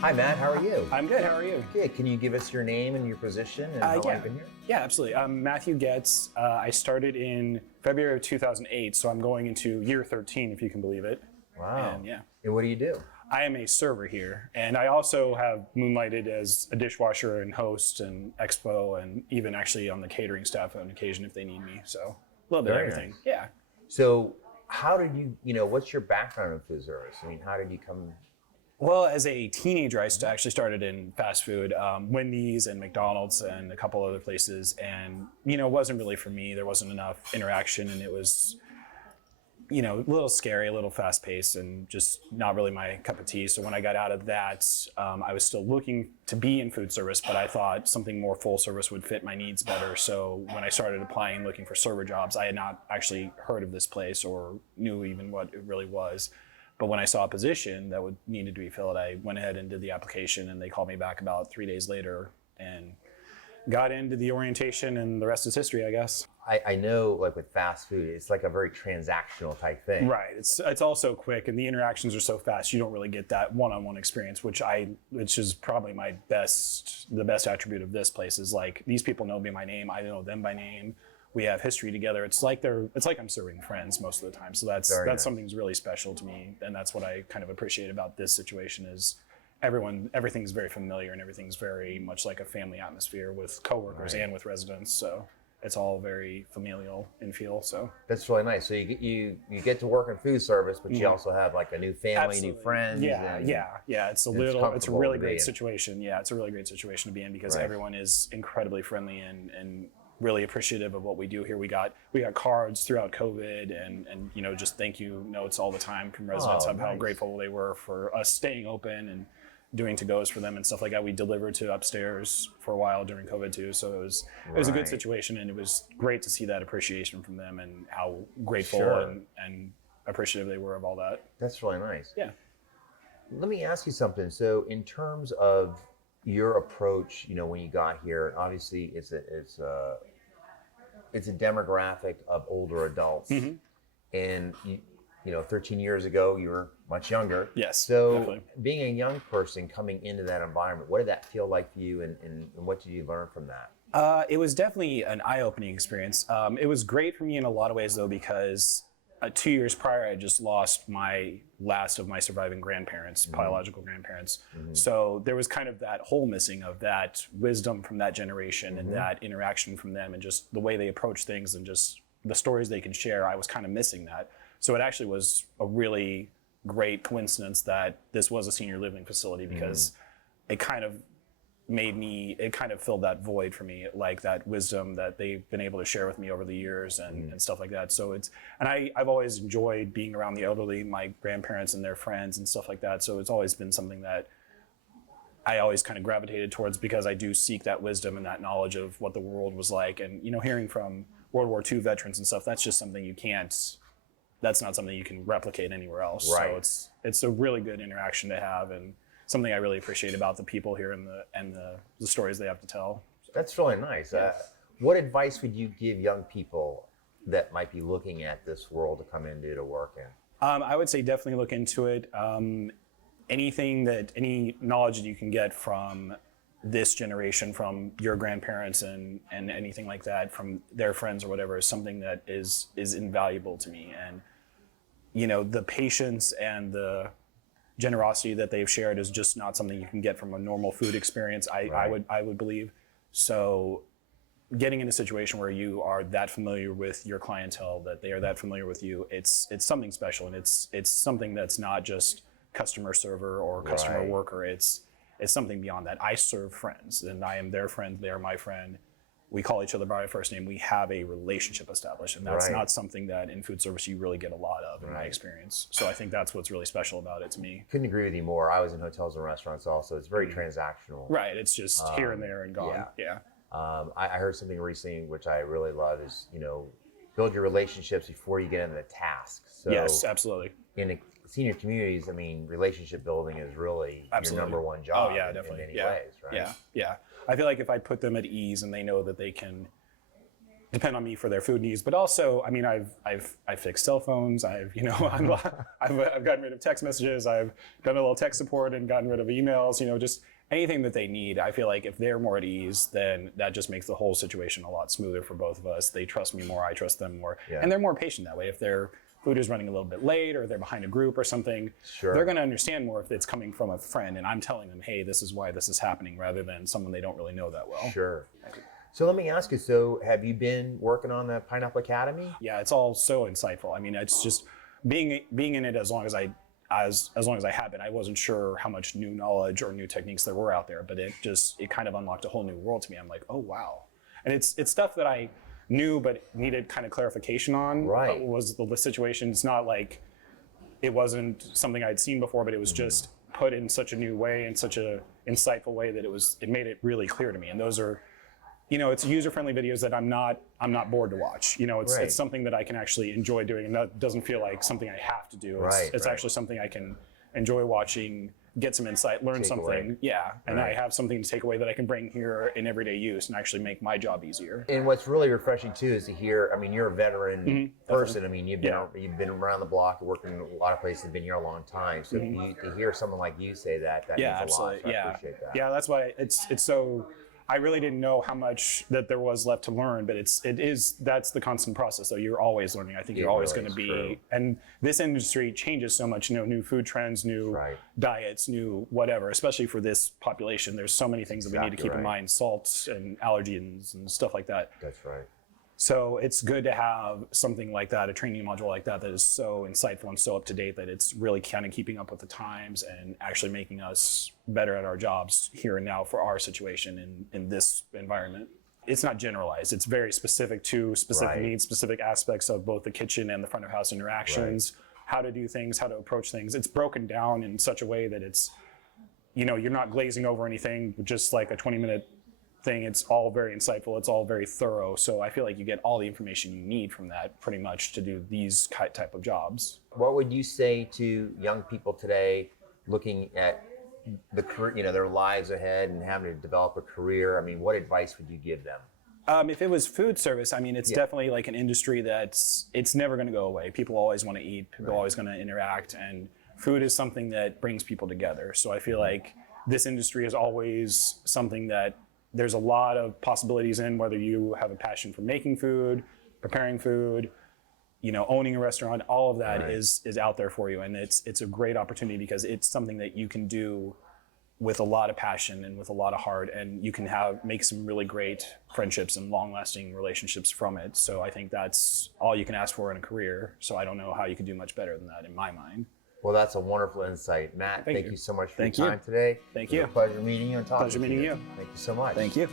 Hi, Matt. How are you? I'm good. How are you? Good. Can you give us your name and your position and how long you've been here? Yeah, absolutely. I'm Matthew Goetz. I started in February of 2008, so I'm going into year 13, if you can believe it. Wow. And yeah, And what do you do? I am a server here, and I also have moonlighted as a dishwasher and host and expo, and even actually on the catering staff on occasion if they need me. So a little bit of Very everything. nice. Yeah. So, how did what's your background in food service? I mean, how did you come? Well, as a teenager, I actually started in fast food, Wendy's and McDonald's and a couple other places. And, it wasn't really for me. There wasn't enough interaction, and it was, a little scary, a little fast paced, and just not really my cup of tea. So when I got out of that, I was still looking to be in food service, but I thought something more full service would fit my needs better. So when I started applying, looking for server jobs, I had not actually heard of this place or knew even what it really was. But when I saw a position that needed to be filled, I went ahead and did the application, and they called me back about 3 days later and got into the orientation, and the rest is history, I guess. I know, like with fast food, it's like a very transactional type thing. Right. It's also quick, and the interactions are so fast. You don't really get that one-on-one experience, which is probably the best attribute of this place. Is like these people know me by name, I know them by name. We have history together. It's like I'm serving friends most of the time. So that's nice. Something that's really special to me, and that's what I kind of appreciate about this situation is everything's very familiar, and everything's very much like a family atmosphere with coworkers and with residents. So it's all very familial in feel. So that's really nice. So you get to work in food service, but you also have like a new family, new friends. Yeah. It's a really great situation. Yeah, it's a really great situation to be in because everyone is incredibly friendly and really appreciative of what we do here. We got cards throughout COVID and just thank you notes all the time from residents of how grateful they were for us staying open and doing to-goes for them and stuff like that. We delivered to upstairs for a while during COVID too, so it was a good situation, and it was great to see that appreciation from them and how grateful and appreciative they were of all that. That's really nice. Yeah. Let me ask you something. So in terms of your approach, when you got here, obviously it's a demographic of older adults, and 13 years ago you were much younger. Yes. So definitely. Being a young person coming into that environment, what did that feel like for you, and what did you learn from that? It was definitely an eye-opening experience. It was great for me in a lot of ways though, because 2 years prior, I just lost my last of my surviving grandparents, biological grandparents. So there was kind of that hole missing of that wisdom from that generation and that interaction from them and just the way they approach things and just the stories they could share. I was kind of missing that. So it actually was a really great coincidence that this was a senior living facility because it kind of filled that void for me, like that wisdom that they've been able to share with me over the years and stuff like that. So I've always enjoyed being around the elderly, my grandparents and their friends and stuff like that. So it's always been something that I always kind of gravitated towards because I do seek that wisdom and that knowledge of what the world was like. And, hearing from World War II veterans and stuff, that's just something that's not something you can replicate anywhere else. Right. So it's a really good interaction to have and something I really appreciate about the people here and the stories they have to tell. So. That's really nice. What advice would you give young people that might be looking at this world to come into to work in? I would say definitely look into it. Any knowledge that you can get from this generation, from your grandparents and anything like that, from their friends or whatever, is something that is invaluable to me. And, the patience and the generosity that they've shared is just not something you can get from a normal food experience. I would believe. So getting in a situation where you are that familiar with your clientele, that they are that familiar with you, it's something special, and it's something that's not just customer server or customer worker. It's something beyond that. I serve friends, and I am their friend. They are my friend. We call each other by our first name. We have a relationship established, and that's not something that in food service you really get a lot of in my experience. So I think that's what's really special about it to me. Couldn't agree with you more. I was in hotels and restaurants also. It's very transactional. Right. It's just here and there and gone. Yeah. I heard something recently which I really love is, build your relationships before you get into the task. So yes, absolutely. In senior communities, relationship building is really your number one job. Oh yeah, definitely. In many ways, right? Yeah. I feel like if I put them at ease and they know that they can depend on me for their food needs. But also, I mean, I've fixed cell phones. I've gotten rid of text messages. I've done a little tech support and gotten rid of emails. Just anything that they need. I feel like if they're more at ease, then that just makes the whole situation a lot smoother for both of us. They trust me more. I trust them more, and they're more patient that way. If their food is running a little bit late or they're behind a group or something, they're going to understand more if it's coming from a friend and I'm telling them, hey, this is why this is happening, rather than someone they don't really know that well. Sure. So let me ask you, so have you been working on the Pineapple Academy? Yeah, it's all so insightful. I mean, it's just being in it as long as I have been. I wasn't sure how much new knowledge or new techniques there were out there, but it kind of unlocked a whole new world to me. I'm like, oh wow. And it's stuff that I knew but needed kind of clarification on. Right. Was the situation. It's not like it wasn't something I'd seen before, but it was just put in such a new way, in such a insightful way that it made it really clear to me. And those are, it's user-friendly videos that I'm not bored to watch. It's something that I can actually enjoy doing, and that doesn't feel like something I have to do. It's actually something I can enjoy watching, get some insight, learn something. Yeah, and I have something to take away that I can bring here in everyday use and actually make my job easier. And what's really refreshing too is to hear. I mean, you're a veteran person. I mean, you've been around the block, working in a lot of places, been here a long time. So to hear someone like you say that means a lot. So I appreciate that. Yeah, that's why it's so. I really didn't know how much that there was left to learn, but that's the constant process. So you're always learning. I think you're always going to be, true. And this industry changes so much. New food trends, new diets, new whatever. Especially for this population, there's so many things that we need to keep in mind: salts and allergens and stuff like that. That's right. So it's good to have something like that, a training module like that is so insightful and so up to date that it's really kind of keeping up with the times and actually making us better at our jobs here and now for our situation in this environment. It's not generalized. It's very specific to specific needs, specific aspects of both the kitchen and the front of house interactions, how to do things, how to approach things. It's broken down in such a way that it's, you're not glazing over anything, just like a 20-minute thing. It's all very insightful. It's all very thorough. So I feel like you get all the information you need from that pretty much to do these type of jobs. What would you say to young people today looking at the career, their lives ahead and having to develop a career? I mean, what advice would you give them? If it was food service, I mean, it's definitely like an industry it's never going to go away. People always want to eat. People are always going to interact. And food is something that brings people together. So I feel like this industry is always something that there's a lot of possibilities in, whether you have a passion for making food, preparing food, owning a restaurant. All of that is out there for you. And it's a great opportunity because it's something that you can do with a lot of passion and with a lot of heart, and you can make some really great friendships and long-lasting relationships from it. So I think that's all you can ask for in a career. So I don't know how you could do much better than that in my mind. Well, that's a wonderful insight. Matt, thank you so much for your time you. today. Thank you. It was a pleasure meeting you and talking to you. Pleasure meeting you. Thank you so much. Thank you.